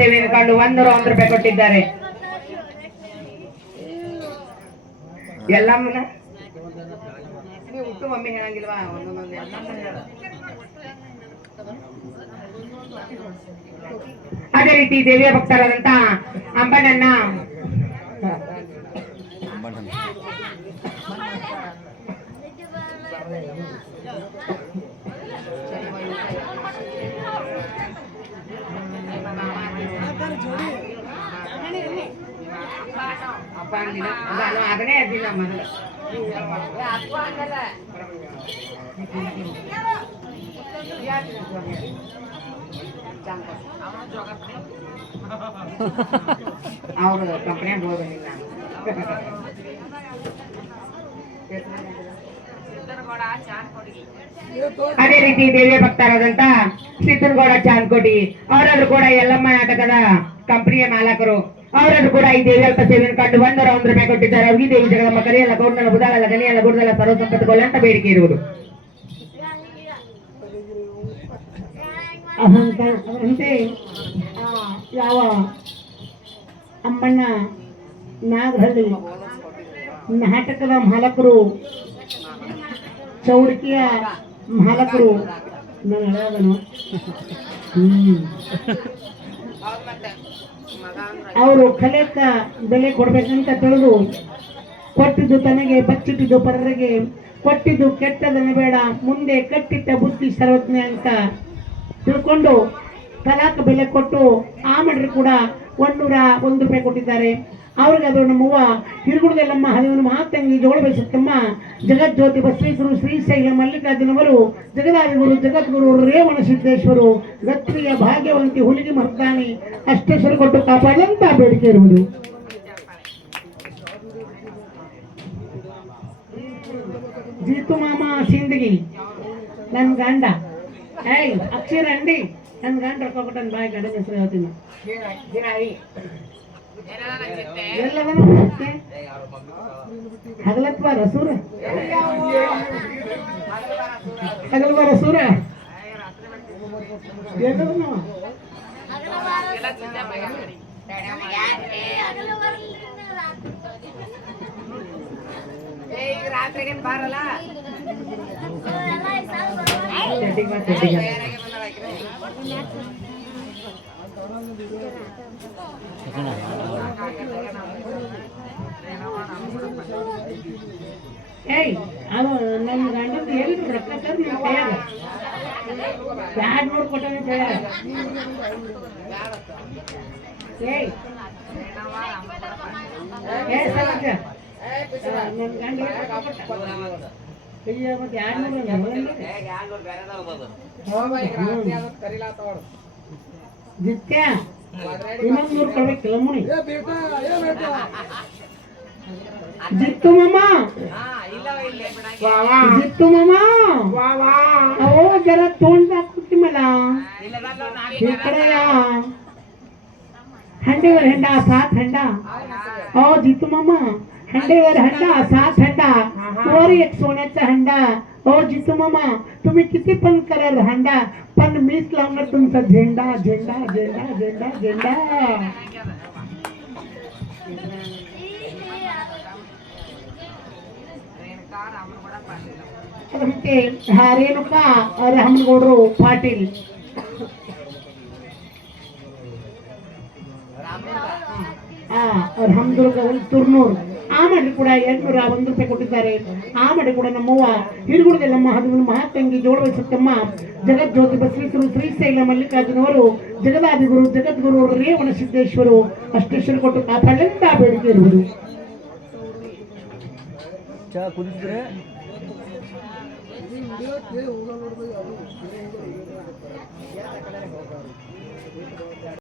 ಸೇವೆಯನ್ನು ಕಂಡು 101 ರೂಪಾಯಿ ಕೊಟ್ಟಿದ್ದಾರೆ. ಎಲ್ಲಮ್ಮನ ನೀವು ಹುಟ್ಟು ಮಮ್ಮಿ ಹೇಳಂಗಿಲ್ವಾ? ಅದೇ ರೀತಿ ದೇವಿಯ ಭಕ್ತರಾದಂತ ಅಂಬಣ್ಣನ ಅಪ್ಪ ಅಂದಿಲ್ಲ, ಅದನ್ನೇ ಅದಿಲ್ಲ ಮೊದಲು ಅಪ್ಪ ಅಂದಲ್ಲ. ಅವರು ಕಂಪ್ನಿಯಾಗ ಹೋಗೋದಿಲ್ಲ. ಅದೇ ರೀತಿ ದೇವಿಯ ಭಕ್ತರಾದಂತ ಸಿದ್ದನಗೌಡ ಚಾನ್ಕೋಟಿ ಅವರಾದ್ರು ಕೂಡ ಯಲ್ಲಮ್ಮ ನಾಟಕದ ಕಂಪನಿಯ ಮಾಲಕರು. ಅವರನ್ನು ಕೂಡ ಈ ದೇವಿ ಅಲ್ಪ ಸೇವೆಯನ್ನು ಕಂಡು 101 ರೂಪಾಯಿ ಕೊಟ್ಟಿದ್ದಾರೆ. ಅವ್ರಿಗೆ ದೇವಿ ಜಗದಮ್ಮ ಕರಿಯಲ್ಲ, ಗೌಡನಲ್ಲ, ಬುದಾಳಲ್ಲ, ಗನಿಯಲ್ಲ, ಗುಡ್ದಲ್ಲ, ಸರ್ವ ಸಂಪತ್ತುಗಳು ಅಂತ ಬೇಡಿಕೆ ಇರುವುದು. ಅಂತೆ ಯಾವ ಅಮ್ಮಣ್ಣ ನಾಗಹಳ್ಳಿ ನಾಟಕದ ಮಾಲಕರು, ಚೌಡಿಕೆಯ ಮಾಲಕರು, ನಾನು ಹೇಳೋದನು ಅವರು ಕಲೆಕ್ಕ ಬೆಲೆ ಕೊಡ್ಬೇಕಂತ ತಿಳಿದು ಕೊಟ್ಟಿದ್ದು ತನಗೆ, ಬಚ್ಚಿಟ್ಟಿದ್ದು ಪರರಿಗೆ, ಕೊಟ್ಟಿದ್ದು ಕೆಟ್ಟದನ್ನು ಬೇಡ, ಮುಂದೆ ಕಟ್ಟಿಟ್ಟ ಬುದ್ಧಿ ಸರ್ವಜ್ಞ ಅಂತ ತಿಳ್ಕೊಂಡು ಕಲಾಕ ಬೆಲೆ ಕೊಟ್ಟು ಆ ಮಡ್ರಿ ಕೂಡ 101 ರೂಪಾಯಿ ಕೊಟ್ಟಿದ್ದಾರೆ. ಅವ್ರಿಗೆ ಅದು ನಮ್ಮವ್ವ ಹಿರುಗುಡದೆಲ್ಲಮ್ಮ ಹರಿವನ ಮಹಾತಂಗಿ ಜೋಳ ಬಯಸುತ್ತಮ್ಮ ಜಗಜ್ಯೋತಿ ಬಸವೇಶ್ವರು ಶ್ರೀಶೈಲ ಮಲ್ಲಿಕಾರ್ಜುನವರು ಜಗದಾದಿಗುರು ಜಗದ್ಗುರು ರೇವಣ ಸಿದ್ದೇಶ್ವರು ಗತ್ರಿಯ ಭಾಗ್ಯವಂತಿ ಹುಲಿಗೆ ಮರ್ದಾನಿ ಅಷ್ಟೇಶ್ವರ ಕೊಟ್ಟು ಕಾಪಾಡಂತ ಬೇಡಿಕೆ ಇರುವುದು. ಜೀತು ಮಾಮ ಸಿಂದಗಿ ನನ್ನ ಗಂಡ, ಏಯ್ ಅಕ್ಷರ ಅಂಡಿ ನನ್ನ ಗಂಡ ರೊಕ್ಕ ಕೊಟ್ಟನ್ ಬಾಯಿ ಗಂಡನ ಹೆಸರು ಹೇಳ್ತೀನಿ. ಹಗಲತ್ವಾರ ಸೂರ ಹಗಲವಾರ ಸೂರ ರಾತ್ರಿಗೆ ಬಾರಲ್ಲ ಏಯ್ ಅವ ನಮ್ಮ ಗಂಡನ ಎಲ್ಲಿ ರೊಕ್ಕ ತಂದು ನಿಮ್ಮ ಕೈಯಾಗ 200 ಕೊಟ್ಟಾನ ಕೈಯಾಗ. ಏಯ್ ಏ ಸಲಕ ನಮ್ಮ ಗಂಡ ಕೈಯಾಗ ಮತ್ತೆ 200 ಜಿತ್ಯ ಇನ್ನೊಂದು 100 ಕೊಡ್ಬೇಕಿಲ್ಲ ಮುನಿ. ಜಿತ್ತು ಮಾಮ, ಜಿತ್ತು ಮಾಮ ಓ ಜರ ತೋಂಡ್ ಹಾಕುತ್ತಿ ಮಲ ಕಡೆಯ हंडेवर हंडा 7 हंडा ओ जितू मामा हंडेवर हंडा 7 हंडा वर एक सोन्याचा हंडा. ओ जितू मामा तुम्ही किती पण कलर हंडा पण मीच लावणार तुमचा झेंडा झेंडा झेंडा झेंडा झेंडा. हा रेणुका रामगौडरू पाटील ರಾಮದುರ್ಗ ತುರ್ನೂರ್ ಆ ಮಾಡಿ ಕೂಡ 201 ರೂಪಾಯಿ ಕೊಟ್ಟಿದ್ದಾರೆ. ಆ ಮಾಡಿ ಕೂಡ ನಮ್ಮವ್ವ ಹಿರುಗುಡದೆಲ್ಲಮ್ಮ ಹದಿನ ಮಹಾತಂಗಿ ಜೋಳ ಬಯಸುತ್ತಮ್ಮ ಜಗಜ್ಯೋತಿ ಬಸವೇಶ್ವರು ಶ್ರೀಶೈಲ ಮಲ್ಲಿಕಾರ್ಜುನವರು ಜಗದಾದಿಗುರು ಜಗದ್ಗುರು ರೇವಣ ಸಿದ್ದೇಶ್ವರು ಅಷ್ಟೇಶ್ವರ ಕೊಟ್ಟು ಕಾಪಾಡಲೆಂತ ಬೇಡಿಕೆ ಇರುವುದು.